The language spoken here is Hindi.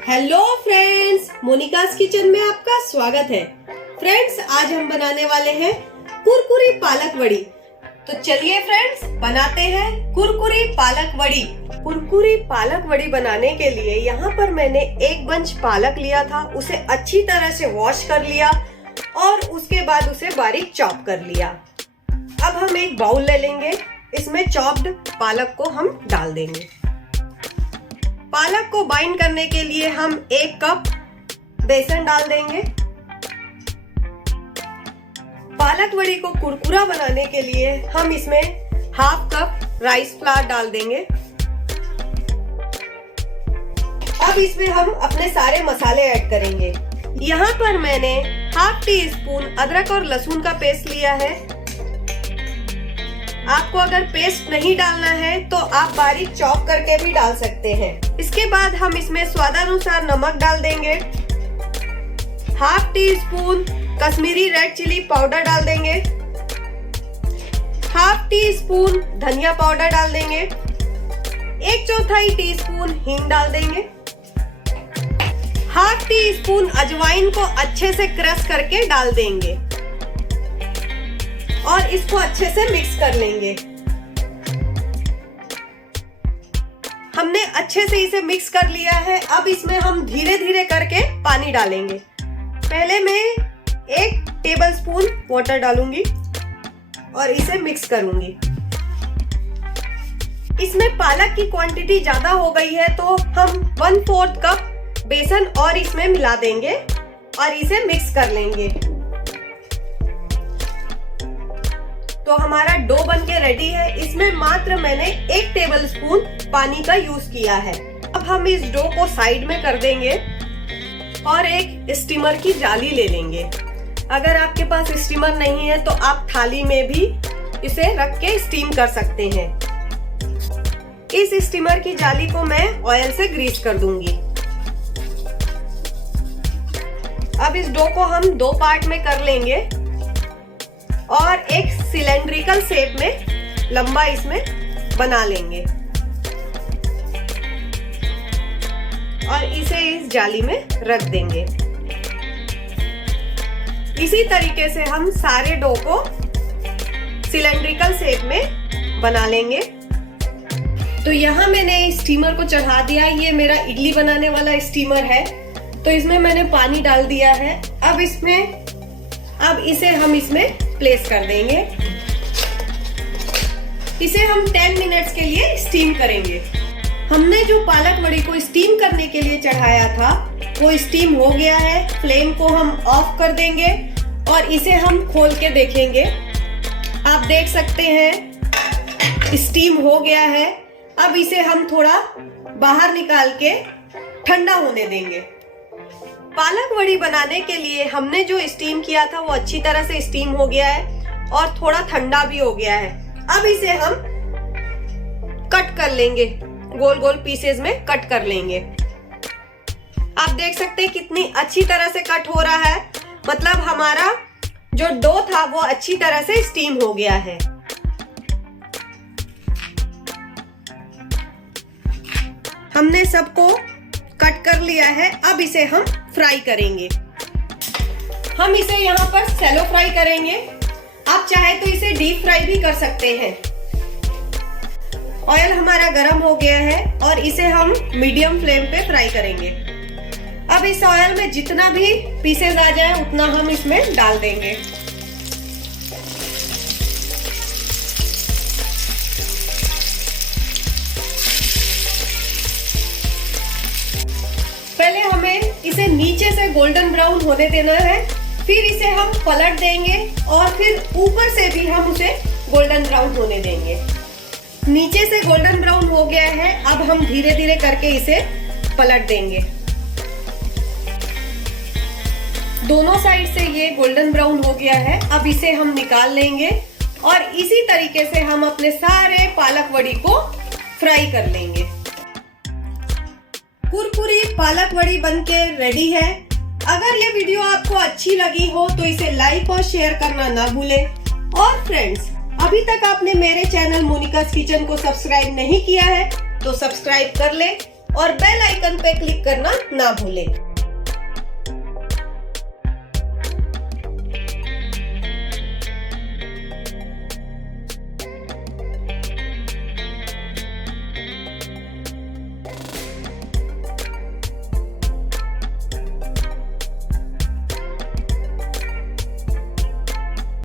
हेलो फ्रेंड्स, मोनिकास किचन में आपका स्वागत है। फ्रेंड्स, आज हम बनाने वाले हैं कुरकुरी पालक वड़ी। तो चलिए फ्रेंड्स, बनाते हैं कुरकुरी पालक वड़ी। कुरकुरी पालक वड़ी बनाने के लिए यहाँ पर मैंने एक बंच पालक लिया था, उसे अच्छी तरह से वॉश कर लिया और उसके बाद उसे बारीक चॉप कर लिया। अब हम एक बाउल ले लेंगे, इसमें चॉप्ड पालक को हम डाल देंगे। पालक को बाइंड करने के लिए हम 1 कप बेसन डाल देंगे। पालक वड़ी को कुरकुरा बनाने के लिए हम इसमें 1/2 कप राइस फ्लावर डाल देंगे। अब इसमें हम अपने सारे मसाले ऐड करेंगे। यहाँ पर मैंने 1/2 टीस्पून अदरक और लहसुन का पेस्ट लिया है। आपको अगर पेस्ट नहीं डालना है तो आप बारीक चॉप करके भी डाल सकते हैं। इसके बाद हम इसमें स्वादानुसार नमक डाल देंगे। 1/2 teaspoon Kashmiri red chilli powder डाल देंगे। 1/2 टीस्पून धनिया पाउडर डाल देंगे। 1/4 टीस्पून हींग डाल देंगे। 1/2 टीस्पून अजवाइन को अच्छे से क्रश करके डाल देंगे और इसको अच्छे से मिक्स कर लेंगे। हमने अच्छे से इसे मिक्स कर लिया है। अब इसमें हम धीरे धीरे करके पानी डालेंगे। पहले मैं 1 टेबलस्पून वाटर डालूंगी और इसे मिक्स करूंगी। इसमें पालक की क्वांटिटी ज्यादा हो गई है तो हम 1/4 कप बेसन और इसमें मिला देंगे और इसे मिक्स कर लेंगे। तो हमारा डो बनके रेडी है। इसमें मात्र मैंने 1 टेबलस्पून पानी का यूज किया है। अब हम इस डो को साइड में कर देंगे और एक स्टीमर की जाली ले लेंगे। अगर आपके पास स्टीमर नहीं है तो आप थाली में भी इसे रख के स्टीम कर सकते हैं। इस स्टीमर की जाली को मैं ऑयल से ग्रीस कर दूंगी। अब इस डो को हम 2 पार्ट में कर लेंगे और एक सिलेंड्रिकल शेप में लंबा इसमें बना लेंगे और इसे इस जाली में रख देंगे। इसी तरीके से हम सारे डो को सिलेंड्रिकल शेप में बना लेंगे। तो यहाँ मैंने स्टीमर को चढ़ा दिया। ये मेरा इडली बनाने वाला स्टीमर है। तो इसमें मैंने पानी डाल दिया है। अब इसे हम इसमें प्लेस कर देंगे। इसे हम 10 मिनट्स के लिए स्टीम करेंगे। हमने जो पालक वड़ी को स्टीम करने के लिए चढ़ाया था वो स्टीम हो गया है। फ्लेम को हम ऑफ कर देंगे और इसे हम खोल के देखेंगे। आप देख सकते हैं स्टीम हो गया है। अब इसे हम थोड़ा बाहर निकाल के ठंडा होने देंगे। पालक वड़ी बनाने के लिए हमने जो स्टीम किया था वो अच्छी तरह से स्टीम हो गया है और थोड़ा ठंडा भी हो गया है। अब इसे हम कट कर लेंगे, गोल गोल पीसेस में कट कर लेंगे। आप देख सकते हैं कितनी अच्छी तरह से कट हो रहा है। मतलब हमारा जो डो था वो अच्छी तरह से स्टीम हो गया है। हमने सबको कट कर लिया है। अब इसे हम फ्राई करेंगे। हम इसे यहाँ पर शैलो फ्राई करेंगे। आप चाहे तो इसे डीप फ्राई भी कर सकते हैं। ऑयल हमारा गरम हो गया है और इसे हम मीडियम फ्लेम पे फ्राई करेंगे। अब इस ऑयल में जितना भी पीसेस आ जाए उतना हम इसमें डाल देंगे। पहले हमें इसे नीचे से गोल्डन ब्राउन होने देना है, फिर इसे हम पलट देंगे और फिर ऊपर से भी हम उसे गोल्डन ब्राउन होने देंगे। नीचे से गोल्डन ब्राउन हो गया है। अब हम धीरे धीरे करके इसे पलट देंगे। दोनों साइड से ये गोल्डन ब्राउन हो गया है। अब इसे हम निकाल लेंगे और इसी तरीके से हम अपने सारे पालक वड़ी को फ्राई कर लेंगे। कुरकुरी पालक वड़ी बनके रेडी है। अगर ये वीडियो आपको अच्छी लगी हो तो इसे लाइक और शेयर करना ना भूलें। और फ्रेंड्स, अभी तक आपने मेरे चैनल मोनिकास किचन को सब्सक्राइब नहीं किया है तो सब्सक्राइब कर ले और बेल आइकन पे क्लिक करना ना भूलें।